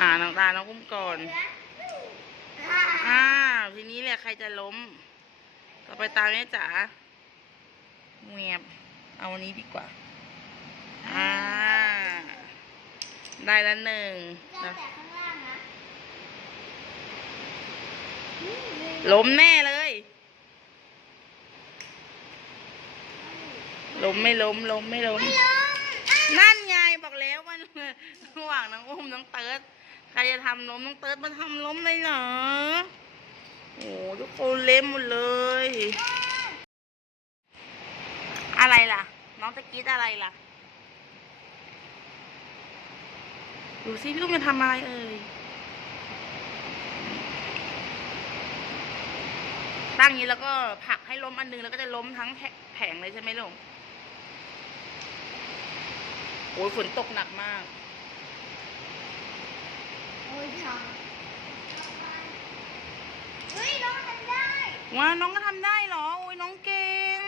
อ่าน้องตาน้องอุ้มก่อน อ่า ทีนี้แหละใครจะล้ม ต่อไปตามแม่จ๋าเงียบ เอาวันนี้ดีกว่า อ่า ได้แล้วหนึ่งแต่นะข้างล่างนะล้มแน่เลย ล้มไม่ล้ม ล้มไม่ล้มไม่ลงนั่นไงบอกแล้วมันระหว่างน้องอุ้มน้องเติร์ด ใครจะทำล้มน้องเติร์ดมันทำล้มเลยเหรอโอ้ทุกคนเละหมดเลย อะไรล่ะ น้องตะกี้อะไรล่ะ ดูสิพี่อุ้มจะทำอะไรเอ่ย ตั้งนี้แล้วก็ผักให้ล้มอันนึงแล้วก็จะล้มทั้งแผงเลยใช่ไหมลุงโอ้ยฝนตกหนักมาก โอ้ยทางเฮ้ยน้องทำได้ ว้าน้องก็ทำได้เหรอ โอ้ยน้องเก่ง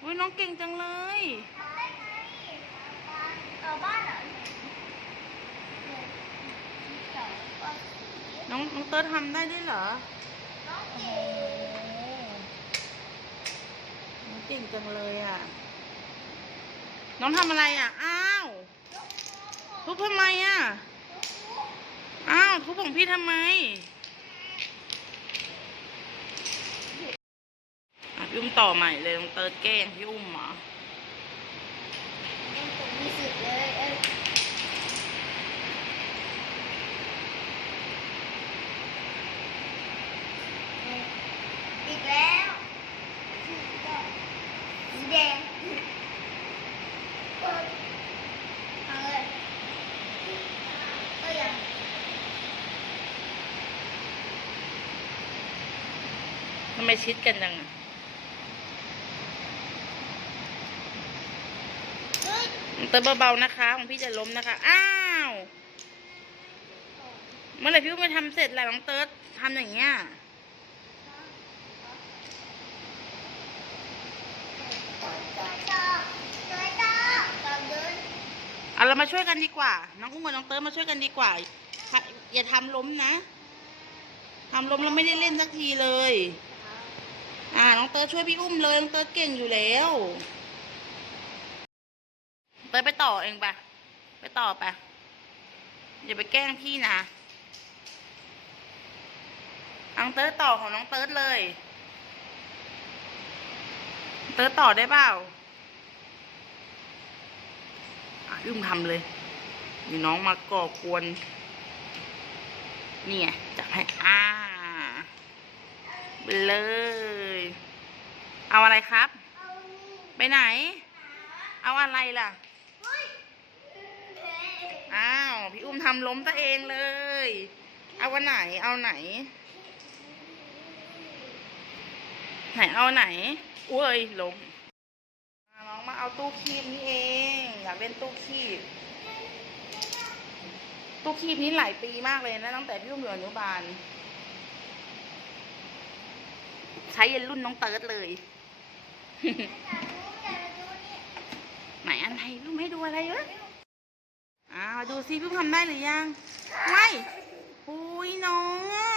โอ้ยน้องเก่งจังเลยทำได้ไงต่อบ้านเหรอต่อบ้านน้องน้องเติร์ดทำได้ด้วยเหรอ น้องโอ้เก๋น้องเก่งจังเลยอะ น้องทำอะไรอะ อ้าวทุบทำไมอะ อ้าวทุบของพี่ทำไมอะพี่อุ้มต่อใหม่เลยน้องเติร์ดแกล้งพี่อุ้มเหรอยังผมมีสิทธิ์เลยเอออีกแล้วสีแดงเปิดเอาเลยเอ้ยยัง ทำ ไมชิดกันจังเฮ้ยน้อเติร์ดเบาๆนะคะ ของพี่จะล้มนะคะ อ้าว เมื่อไหร่พี่มจะทำเสร็จแหล้วน้องเติร์ดทำอย่างเงี้ยเอาเรามาช่วยกันดีกว่า น้องอุ้มกับน้องเติร์ดมาช่วยกันดีกว่า อย่าทำล้มนะทำล้มแล้วไม่ได้เล่นสักทีเลย อ่าน้องเติร์ช่วยพี่อุ้มเลยน้องเติร์เก่งอยู่แล้ว เติร์ไปต่อเองปะไปต่อปะอย่าไปแกล้งพี่นะน้องเติร์ต่อของน้องเติร์เลย เติร์ต่อได้เปล่าอะอุ้มทำเลยมีน้องมาก่อกวน เนี่ไงจับให้อ่า เลย เอาอะไรครับ ไปไหน เอาอะไรล่ะ อ้าว พี่อุ้มทำล้มตัวเองเลย เอาวันไหน เอาไหน ไหนเอาไหนอุ้ยล้มน้องมาเอาตู้คีบนี่เอง อยากเล่นตู้คีบตู้คีบนี้หลายปีมากเลยนะตั้งแต่พี่อุ้มอยู่อนุบาล ใช้ยันรุ่นน้องเติร์ดเลย ไหนอันไหนพี่อุ้มให้ดูอะไรวะอ้าวดูซิพี่อุ้มทำได้หรือยังไม่อุ้ยน้องอะ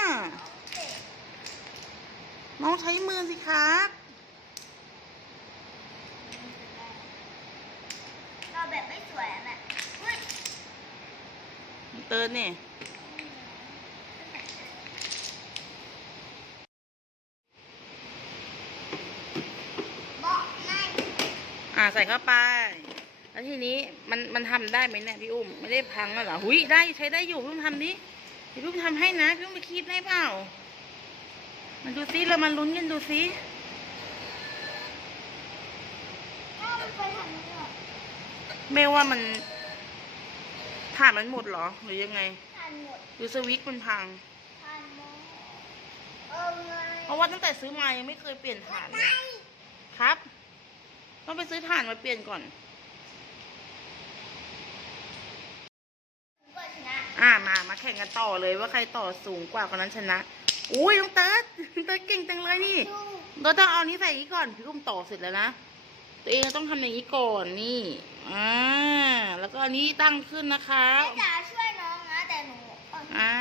น้องใช้มือสิครับเราแบบไม่สวยอะแม่เฮ้ยน้องเติร์ดเนี่ย บอกไม่ อ่า ใส่เข้าไป แล้วทีนี้มันมันทำได้ไหมเนี่ยพี่อุ้มไม่ได้พังแล้วเหรอหุยได้ใช้ได้อยู่พี่อุ้มทำนี้พี่อุ้มทำให้นะพี่อุ้มไปคีบได้เปล่ามาดูซิเรามาลุ้นกันดูซิถ้ามันไปทางนี้นหรอไม่ว่ามันถ่านมันหมดเหรอหรือยังไงทานหมดหรือสวิตช์มันพังทานหมดเออไงเพราะว่าตั้งแต่ซื้อมายังไม่เคยเปลี่ยนถ่านเลยไม่ครับ ต้องไปซื้อถ่านมาเปลี่ยนก่อนผมก็ชนะอ่ามา มาแข่งกันต่อเลยว่าใครต่อสูงกว่าคนนั้นชนะ อุ้ยน้องเติร์ดน้องเติร์ดเก่งจังเลยนี่ดูเราต้องเอานี้ใส่นี้ก่อน พี่อุ้มต่อเสร็จแล้วนะ ตัวเองต้องทำอย่างนี้ก่อนนี่ อ่า แล้วก็อันนี้ตั้งขึ้นนะคะแม่จ๋าช่วยน้องนะแต่หนู อ่า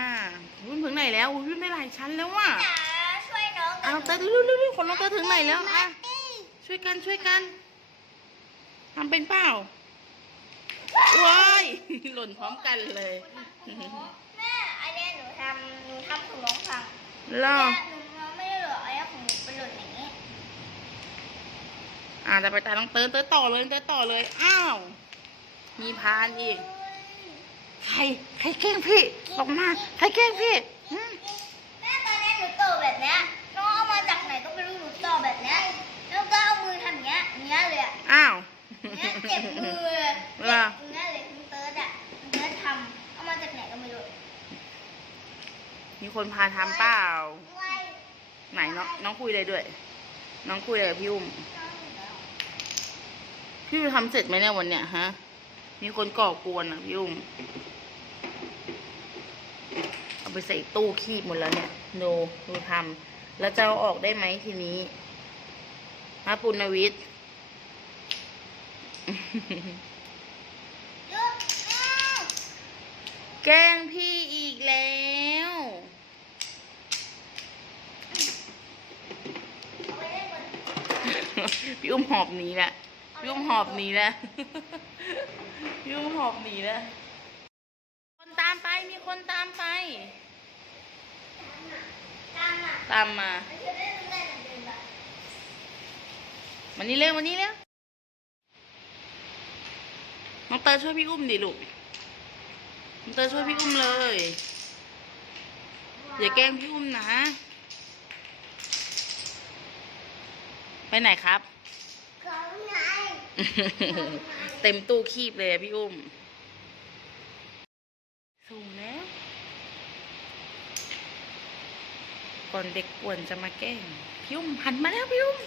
วิ่งถึงไหนแล้วอุ๊ยวิ่งได้หลายชั้นแล้วว่ะจ๋าช่วยน้องเอาเตยเร็วๆๆๆคนน้องเตยถึงไหนแล้วอะช่วยกันช่วยกัน ทำเป็นเปล่าว้ายหล่นพร้อมกันเลยแม่อันเนี้ยหนูทำหนูทำของน้องพังรอแม่หนูไม่ได้เหลืออันเนี้ยของหนูเป็นหล่นอย่างนี้อ่าแต่ไปตาน้องเตยเตยต่อเลยเตยต่อเลยอ้าวมีพานอีกใครใครแกล้งพี่บอกมาใครแกล้งพี่ คนพาทำเปล่า ไหนน้องน้องคุยอะไรด้วย น้องคุยอะไรกับพี่อุ้ม พี่อุ้มทำเสร็จไหมเนี่ยวันเนี้ยฮะ มีคนก่อกวนอะพี่อุ้ม เอาไปใส่ตู้คีบหมดแล้วเนี่ยดูดูทำแล้วจะเอาออกได้ไหมทีนี้ฮะปุณวิทย์หยุดอ้าวแกล้งพี่อีกแล้ว เอาไปเล่นบน พี่อุ้มหอบหนีแหละพี่อุ้มหอบหนีแล้วพี่อุ้มหอบหนีแล้วคนตามไปมีคนตามไป ตามอะตามมามันจะได้รู้ได้เหมือนเดิมอะวันนี้เร็ววันนี้เร็วน้องเตยช่วยพี่อุ้มดิลูกน้องเตยช่วยพี่อุ้มเลย อย่าแกล้งพี่อุ้มนะ ไปไหนครับ เต็มตู้คีบเลยอะพี่อุ้ม สูงแล้ว ก่อนเด็กป่วนจะมาแกล้งพี่อุ้มหันมาแล้วพี่อุ้ม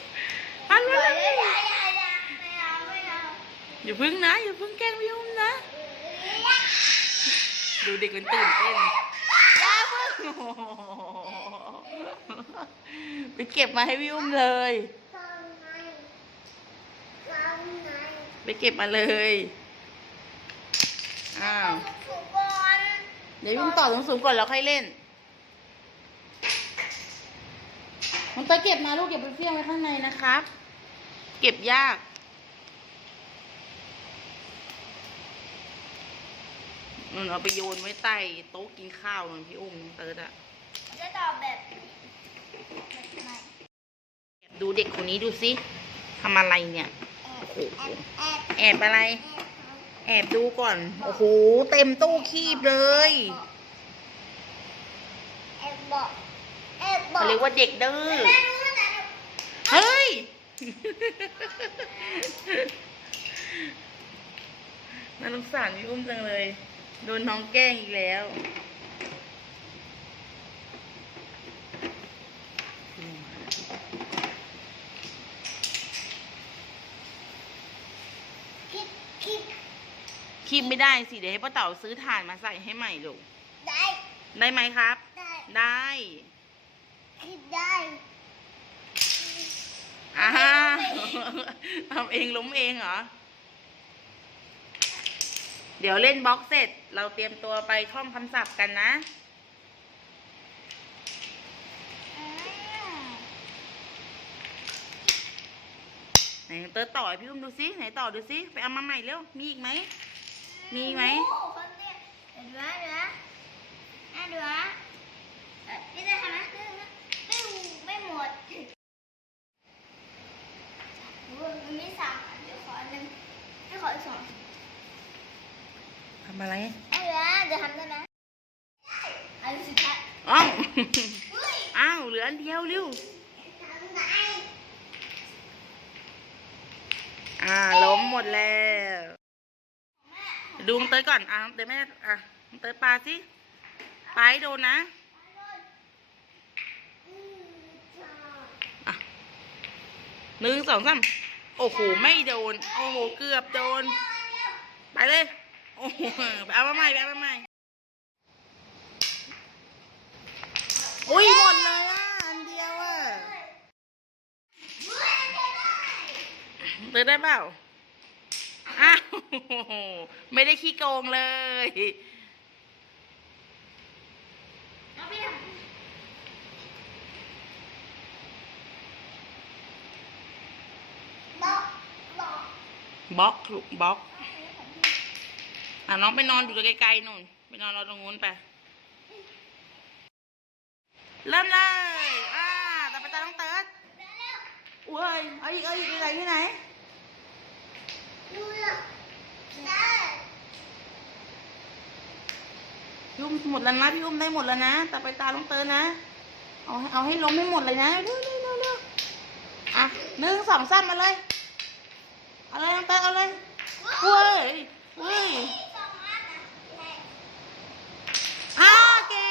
หันมาอย่าแล้วอย่าอย่าอย่าไม่เอาไม่เอาอย่าพึ่งนะอย่าพึ่งแกล้งพี่อุ้มนะ ดูเด็กมันตื่นเต้นอย่าพึ่งโอ้โหไปเก็บมาให้พี่อุ้มเลย ของไหนของ ไหนไปเก็บมาเลย อ้าวถูกบอลเดี๋ยวพี่อุ้มต่อสูงๆก่อนแล้วค่อยเล่น มันไปเก็บมาลูกอย่าไปเฟี้ยงไว้ข้างในนะครับ เก็บยากมันเอาไปโยนไว้ใต้โต๊ะกินข้าวมันพี่อุ้มน้องเติร์ดอะจะตอบแบบแบบไหนแอบดูเด็กคนนี้ดูสิทำอะไรเนี่ย แอบอะไร แอบดูก่อน โอ้โห เต็มตู้คีบเลยแอบบอกแอบบอกเขาเรียกว่าเด็กดื้อ เฮ้ย น่าสงสารพี่อุ้มจังเลย โดนน้องแกล้งอีกแล้ว คิดคิด คีบไม่ได้สิ เดี๋ยวให้ป้าเต๋าซื้อถ่านมาใส่ให้ใหม่ลูก ได้ ได้ไหมครับ ได้ได้คิดได้อ่าทำเองล้มเองเหรอ เดี๋ยวเล่นบล็อกเสร็จ เราเตรียมตัวไปท่องคำศัพท์กันนะอ่าไหนเตอต่อให้พี่อุ้มดูซิไหนต่อดูซิไปเอามาใหม่เร็วมีอีกไหม มีไหมโอ้โคนเนี่ยเดี๋ยวดูนะเดี๋ยวนะอะเดี๋ยวนะเอ่อนี่จะทำนะนี่จะทำนะไม่ไม่หมดโอ้ยมันมีสามอันเดี๋ยวขออันหนึงให้ขออีกสองทำอะไรอะเดี๋ยวนะจะทำได้ไหมได้อันสุดท้ายอ้าวเฮ้ยอ้าวเหลืออันเดียวเร็วทำได้อ่าล้มหมดแล้วแม่ ดูน้องเตยก่อน อะน้องเตยแม่ อะน้องเตยปลาสิปลาให้โดนนะอะหนึ่งสองสามโอ้โห ไม่โดน โอ้โห เกือบโดน ไปเลย โอ้โหไปเอามาใหม่ไปเอามาใหม่อุ้ยหมดเลยอะ อันเดียวอะเฮ้ยได้เดินได้เปล่าอ้าว ไม่ได้ขี้โกงเลยบอกบอกบล็อกลูกบล็อก อะน้องไปนอนอยู่ไกลๆนู่น ไปนอนรอตรงนู้นไป เริ่มเลย อ่าต่อไปตาน้องเติร์ดได้แล้วอุ้ย เอาอีกเอาอีกไปไหนที่ไหนดูเล ยได้พี่มหมดแล้วนะพี่อุ้มได้หมดแล้วนะแต่ไปตาน้องเติร์ดนะ เอาเอาให้ล้มให้หมดเลยนะเร็วเร็วเร็วเร็วอะหนึ่งสองสามมาเลยเอาเลยน้องเติร์ดเอาเลยเว้ยเว้ยอ้าเก่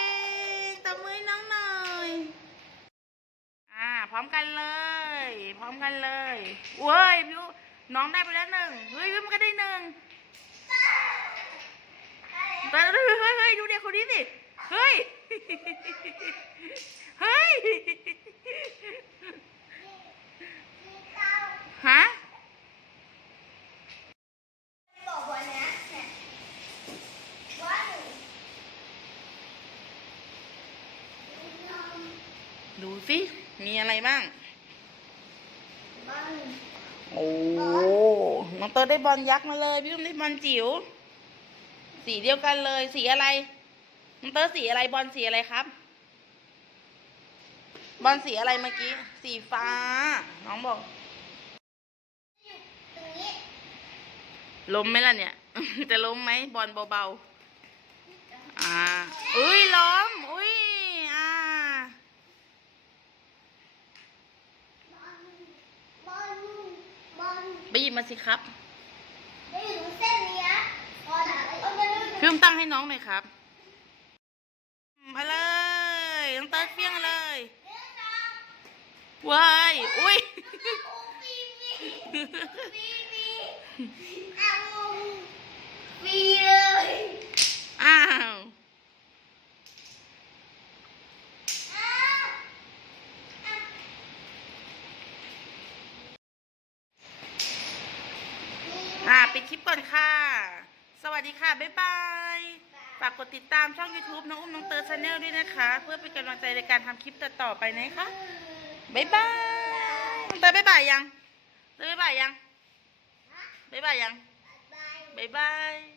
งตบมือน้องหน่อยอ่าพร้อมกันเลย พร้อมกันเลยเว้ยพี่อุ้มน้องได้ไปแล้วหนึ่งเฮ้ยพี่มันก็ได้หนึ่ง แล้วเฮ้ยเฮ้ยเฮ้ยดูเด็กคนนี้สิ เฮ้ย เฮ้ยมีเตาฮะบอกวันนะเนี่ยวันดูสิ มีอะไรบ้างวันโอ้ น้องเตอร์ได้บอลยักษ์มาเลย พี่อุ้มได้บอลจิ๋ว สีเดียวกันเลย สีอะไรน้องเตอร์สีอะไรบอลสีอะไรครับ บอลสีอะไรเมื่อกี้ สีฟ้า น้องบอกอยู่ตรงนี้ล้มไหมล่ะเนี่ย จะล้มไหมบอลเบาๆ อ่า อุ้ยล้ม อุ้ย อ่าบอลบอลบอลไปหยิบมาสิครับ ได้อยู่ตรงเส้นนี้นะบอลอะไร เอาไปเลยพี่อุ้มตั้งให้น้องหน่อยครับมาเลยน้องเติร์ดเฟี้ยงเลยเรื่องราวว้ายอุ้ยโอ้ฟีฟีฟีฟีเอาฟีเลยอ้าวอ้าวอะอ่าปิดคลิปก่อนค่ะ สวัสดีค่ะ บ๊ายบาย ฝากกดติดตามช่อง YouTube น้องอุ้มน้องเตอร์ชาแนลด้วยนะคะ เพื่อเป็นกำลังใจในการทำคลิปต่อๆไปนะคะบ๊ายบายน้องเตอร์บ๊ายบายยังเตอร์บ๊ายบายยังบ๊ายบายยังบ๊ายบาย